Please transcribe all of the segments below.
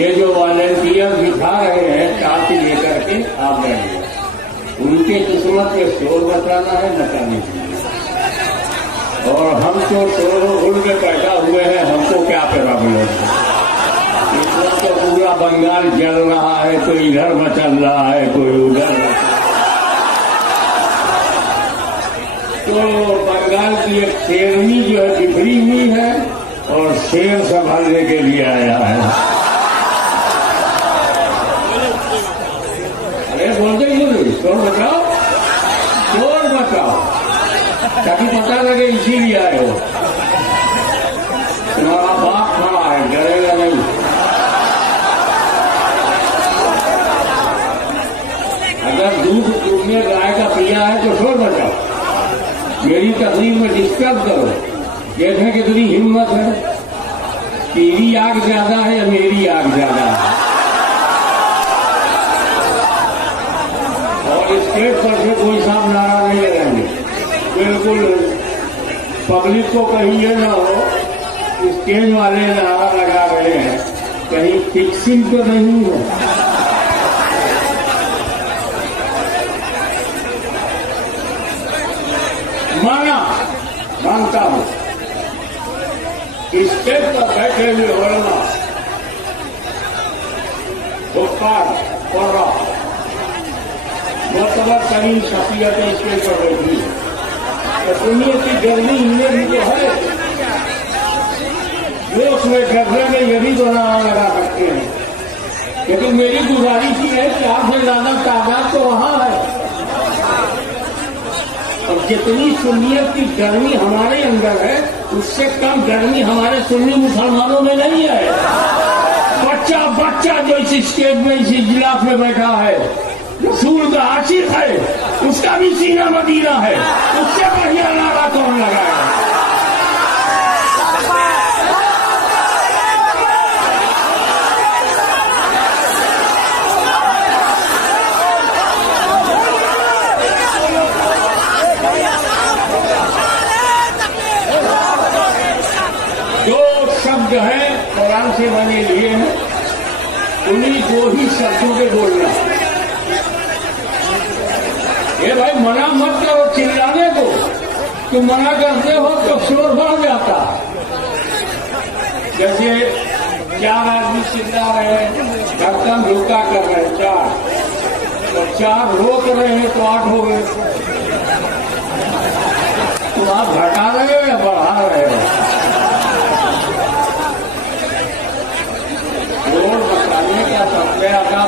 ये जो वॉलंटियर दिखा रहे हैं चार्ट लेकर के आप रहेंगे, उनके किस्मत के शोर बचाना है, नचाने के लिए। और हम तो शोर उड़ के पैदा हुए हैं, हमको क्या प्रॉब्लम है? इस वक्त तो पूरा बंगाल जल रहा है, कोई इधर मचल रहा है, कोई उधर। तो बंगाल की एक शेरनी जो है बिखरी हुई है और शेर संभालने के लिए आया है। बोलते ही शोर बचाओ, शोर बचाओ, ताकि पता लगे इसीलिए आए हो। तुम्हारा बाप खड़ा है, डरेगा नहीं। अगर दूध तुमने गाय का पिया है तो शोर बचाओ, मेरी तकलीफ में डिस्टर्ब करो, देखें कितनी हिम्मत है। तेरी आग ज्यादा है या मेरी आग ज्यादा है? स्टेज पर से कोई साहब नारा नहीं लगाएंगे, बिल्कुल पब्लिक को कहीं ये ना हो स्टेज वाले नारा लगा रहे हैं, कहीं फिक्सिंग तो नहीं हो। मानता हूं स्टेज पर बैठे हुए वर्णा उपकार और मोतबर करीम शख्सियतें स्टेज पर बैठी है, तो दुनिया की गर्मी इन्हें भी तो है, वो उसमें डरने में ये भी तो नारा लगा सकते हैं। लेकिन मेरी गुजारिश है कि आपसे ज्यादा तादाद तो वहां है, और जितनी सुन्नियत की गर्मी हमारे अंदर है उससे कम गर्मी हमारे सुन्नी मुसलमानों में नहीं है। बच्चा बच्चा जो इस स्टेज में इस इजलास में बैठा है रसूल का आशिक है, उसका भी सीना मदीना है, उससे बढ़िया नारा कौन लगाएगा? जो शब्द हैं कुरान से मैंने लिए हैं, उन्हीं दो ही शब्दों के बोलना। ये भाई मना मत करो चिल्लाने को, तुम मना करते हो तो शोर बढ़ जाता। जैसे 4 आदमी चिल्ला रहे हैं, धड़कन धुका कर रहे हैं 4, और 4 रोक रहे हैं तो 8 हो गए। तो आप घटा रहे हो या बढ़ा रहे हो? शोर मचाने का सबसे ज्यादा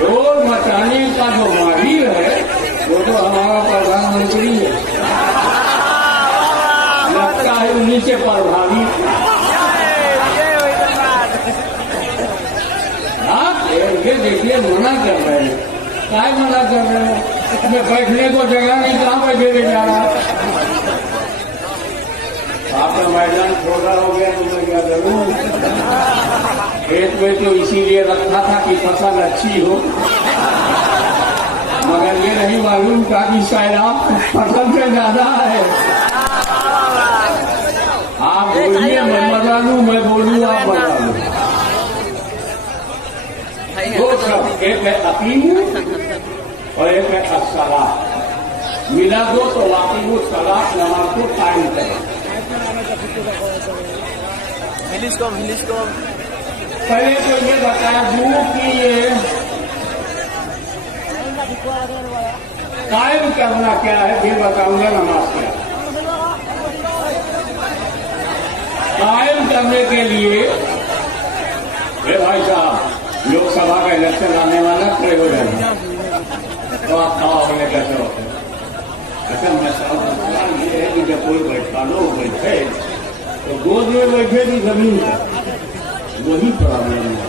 शोर मचाने का जो माहिर है वो तो हमारा प्रधानमंत्री है, लगता है उन्हीं से प्रभावित। आप ये देखिए मना कर रहे हैं, क्या मना कर रहे हैं? इसमें बैठने को जगह नहीं, कहाँ बैठे जा रहा है? आपका मैदान छोटा हो गया तो मैं क्या करूँ? खेत में तो इसीलिए रखा था कि फसल अच्छी हो, मगर ये नहीं मालूम था कि शायद आप फसल से ज्यादा है। आप बोलिए मैं बता दूं, मैं बोलूँ आप बता दो। दो शब्द, एक है अकीम और एक है अस्सलाह। मिला दो तो वाकई वो तलाक नमाज को कायम करें। पहले तो ये बताया दूँ कि ये कायम करना क्या है, फिर बताऊंगा नमाज क्या है। कायम करने के लिए भाई साहब लोकसभा का इलेक्शन आने वाला, खड़े हो जाएंगे तो आप खाओ अपने कैसे होते हैं। अच्छा मसला ये है कि जब कोई बैठा लो बैठे तो गोद में बैठे की जमीन पर, वही प्रॉब्लम है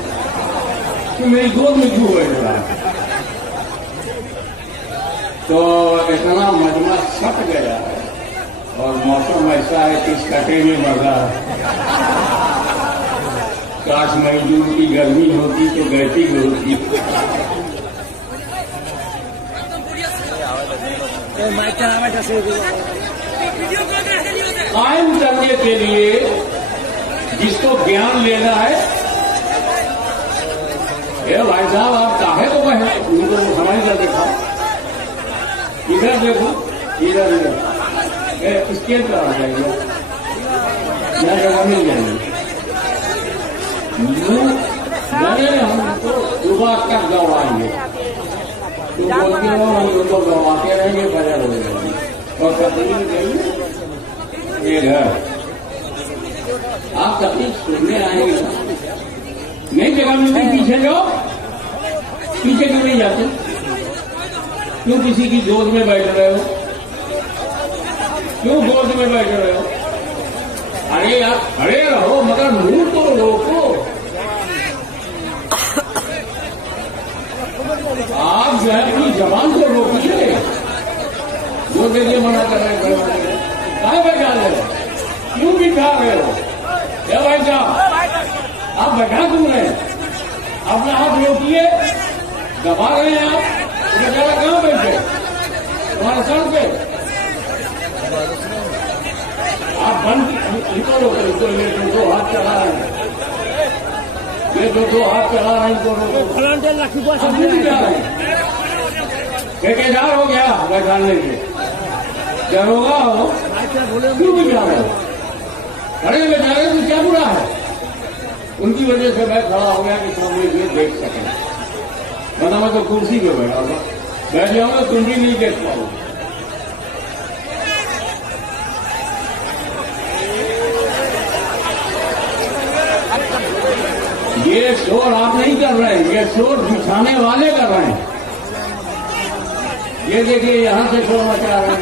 कि मेरी गोद में क्यों बैठ रहा है। तो इतना मजमा सट गया है और मौसम ऐसा है कि इस कटे में मजा है। काश मई जून की गर्मी होती तो गहती होती। कायम करने के लिए जिसको ज्ञान लेना है, ये भाई साहब आप काहे को कहे, उनको समझ कर देखा, इधर देखो, इधर इसके तरह आ जाएगा, यह जगह मिल जाएगी। हमको सुबह तक गवाएंगे तो बोलते हो, हम उनको गवाते रहेंगे, बजर हो जाएंगे और तकलीफ देंगे। ये घर आप तकलीफ सुनने आएंगे नहीं, जगह में पीछे जाओ, पीछे क्यों नहीं जाते, क्यों किसी की गोद में बैठ रहे हो, क्यों गोद में बैठ रहे हो। अरे यार खड़े रहो मगर मुंह तो रोको। आप जो है अपनी जबान को रोकिए। वो देखिए मना कर रहे हैं, कहाँ बैठा रहे हो, क्यों बिठा रहे हो। क्या भाई साहब आप बैठा क्यों रहे, अपना हाथ रोकिए, दबा रहे हैं आप। बेचारा कहाँ बैठे, तुम्हारे सर पे आप बंद इनको रोको, इनको दो हाथ चला रहे हैं, ये दो हाथ चला रहे हैं, इनको रोको। ठेकेदार हो गया बैठाने के, दरोगा हो, क्यों बिठा रहे हो। खड़े बेचारे तो क्या बुरा है, उनकी वजह से मैं खड़ा हो गया कि सब ये देख सकें, वरना मैं तो कुर्सी पे बैठ जाऊंगा, तुम भी नहीं देख पाओगे। ये शोर आप नहीं कर रहे हैं, ये शोर बिछाने वाले कर रहे हैं। ये देखिए यहां से शोर मचा रहे हैं,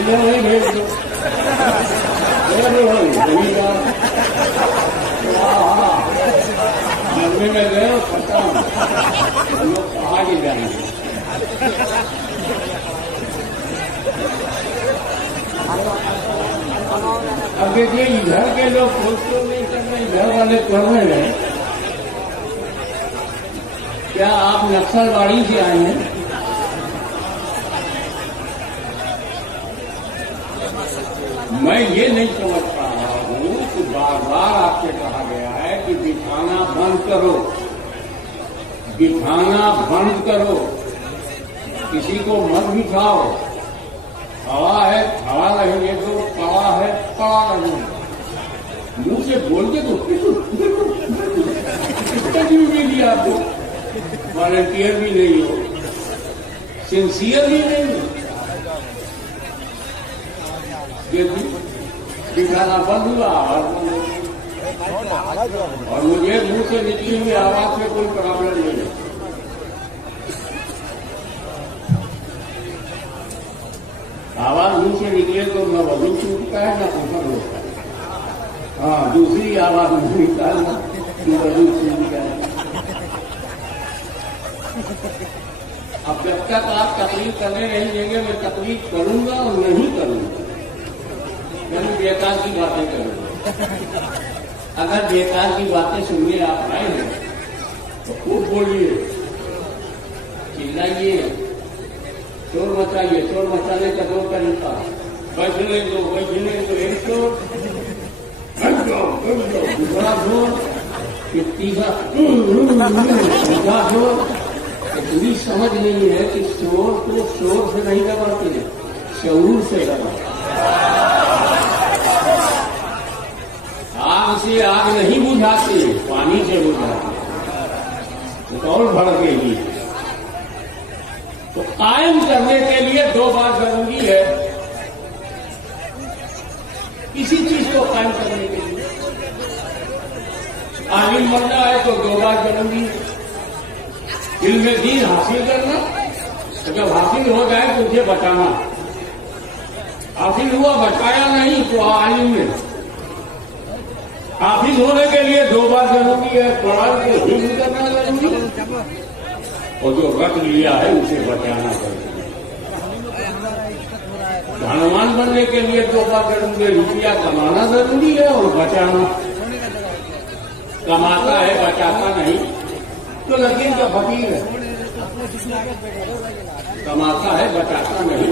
इधर नहीं भेज दो, मरने में गए पता हम लोग कहाँ ही जाएंगे। अब देखिए इधर के लोग खुद तो नहीं कर रहे, इधर वाले कर रहे हैं। क्या आप नक्सलवाड़ी से आए हैं? मैं ये नहीं समझ पा रहा हूँ कि बार बार आपसे कहा गया है कि बिठाना बंद करो, बिठाना बंद करो, किसी को मत बिठाओ। खड़ा है खड़ा रहेंगे, तो पड़ा है पड़ा रहेंगे। मुंह से बोल के तो इंटरव्यू भी दिया आपको, वॉलंटियर भी नहीं हो, सिंसियर भी नहीं हो, दिखाना बंद हुआ। और मुझे मुंह से निकली हुई आवाज में कोई प्रॉब्लम नहीं है। आवाज मुंह से निकले तो न वजन छूटता है न ऊपर होता है। हाँ, दूसरी आवाज मुंह निकालना कि वजन छूटता है। अब जब तक आप तकलीफ करने नहीं देंगे, मैं तकलीफ करूंगा और नहीं करूंगा, मैं बेकार की बातें करूंगा। अगर बेकार की बातें सुनने आप आए हैं तो खूब बोलिए, चिल्लाइए, शोर मचाइए। शोर मचाने का दो तरीका, बैठने दो एक शोर, दूसरा शोर, तीसरा शोर, पूरी समझ नहीं है कि शोर को शोर से नहीं दबाते, शऊर से दबाते। आग से आग नहीं बुझाते, पानी से बुझाते, तो और भड़केगी। तो कायम करने के लिए दो बात जरूरी है, किसी चीज को कायम करने के लिए। आलिम बनना है तो दो बात जरूरी है, इल्म दीन हासिल करना, तो जब हासिल हो जाए तो उसे बचाना। हासिल हुआ बचाया नहीं तो आलिम में। हाफिज होने के लिए दो बात जरूरी है, कुरान को हिफ्ज़ करना जरूरी है, और जो रट लिया है उसे बचाना जरूरी है। धनवान बनने के लिए दो बात जरूरी है, रुपया कमाना जरूरी है और बचाना। कमाता है बचाता नहीं तो लकीर का फकीर है। कमाता है बचाता नहीं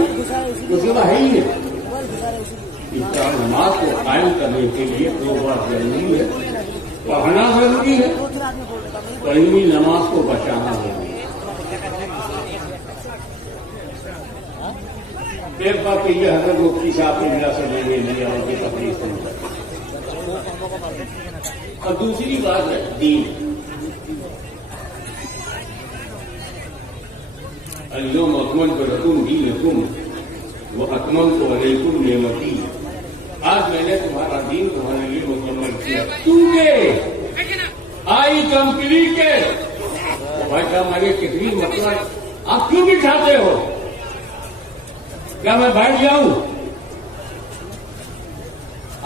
उसके बाद है ही है। इस तरह नमाज को कायम करने के लिए दो बात जरूरी है, पढ़ना जरूरी है, पढ़ी नमाज को बचाना जरूरी है। एक बात तो यह हजरत मुफ्ती साहब ने मिला से लेने लिया उनकी तकलीफ से, और दूसरी बात है दीन। अल्लाह अकमल लकुम दीनकुम व अकमलतु अलैकुम निअमती। आज मैंने तुम्हारा दीन तुम्हारे लिए मुकम्मल किया। I completed. भाई साहब मैंने कितनी मतलब आप क्यों बिठाते हो? क्या मैं बैठ जाऊं?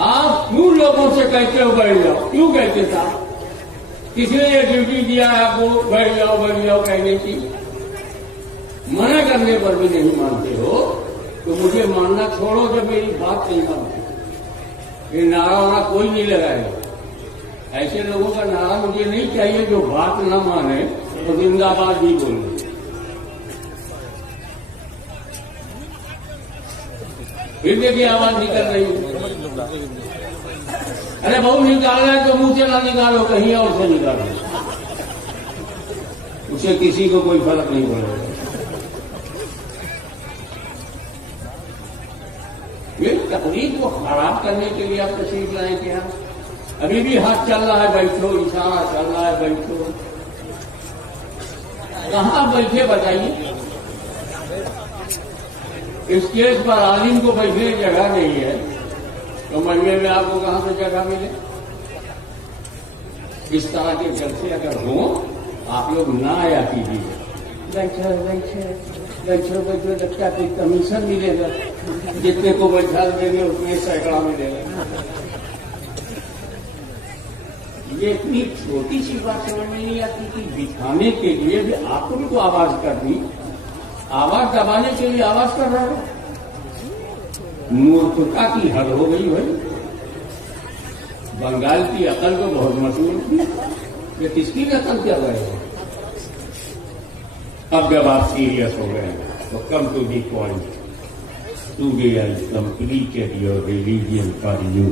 आप क्यों लोगों से कहते हो बैठ जाओ? क्यों कहते साहब? किसने ये ड्यूटी दिया है आपको बैठ जाओ कहने की? मना करने पर भी नहीं मानते हो तो मुझे मानना छोड़ो जब मेरी बात नहीं मानते। ये नारा वारा कोई नहीं लगाएगा। ऐसे लोगों का नारा मुझे नहीं चाहिए जो बात ना माने तो जिंदाबाद भी बोले। फिर देखिए आवाज निकल रही है। अरे बहुत निकालना है तो मुंह से ना निकालो, कहीं और से निकालो, उसे किसी को कोई फर्क नहीं पड़ेगा। ये तकलीफ को खराब करने के लिए आप तशरीफ लाए क्या? अभी भी हाथ चल रहा है बैठो, इशारा चल रहा है बैठो। कहाँ बैठे बताइए? स्टेज पर आलिम को बैठने की जगह नहीं है तो मजमे में आपको कहां से जगह मिले? इस तरह के जलसे अगर हो आप लोग ना आया कीजिए। बैठो लगता कोई कमीशन मिलेगा, जितने को बैठा देंगे उतने सैकड़ा मिलेगा। ये इतनी छोटी सी बात समझ में नहीं आती कि बिठाने के लिए भी आपको भी तो आवाज करनी, आवाज दबाने के लिए आवाज कर रहा है। मूर्खता की हद हो गई भाई। बंगाल की अकल तो बहुत मशहूर थी, ये किसकी नकल कर रहे हो? अब जब आप सीरियस हो गए तो come to the point. Today I completed your religion for you.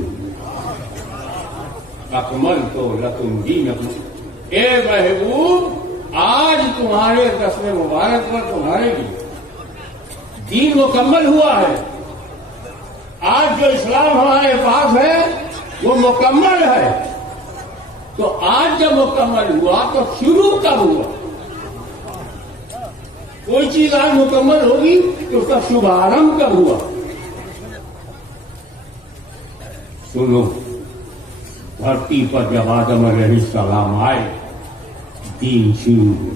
अकमलतु लकुम दीनकुम। ए महबूब, आज तुम्हारे रस्म मुबारक पर तुम्हारे लिए दीन मुकम्मल हुआ है। आज जो इस्लाम हमारे पास है वो मुकम्मल है। तो आज जब मुकम्मल हुआ तो शुरू कब हुआ? कोई चीज आज मुकम्मल होगी तो उसका शुभारंभ कब हुआ? सुनो, धरती पर जब आदम अलैहिस्सलाम आए दीन शुरू हुआ।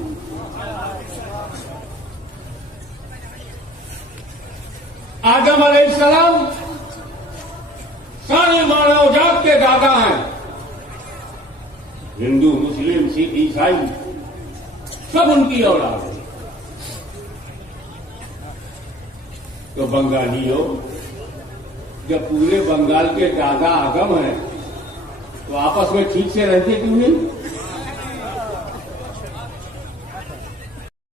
आदम अलैहिस्सलाम सारे मानव जात के दादा हैं। हिंदू, मुस्लिम, सिख, ईसाई सब उनकी औलाद है। तो बंगालियों, जब पूरे बंगाल के दादा आदम हैं तो आपस में ठीक से रहते क्यों नहीं?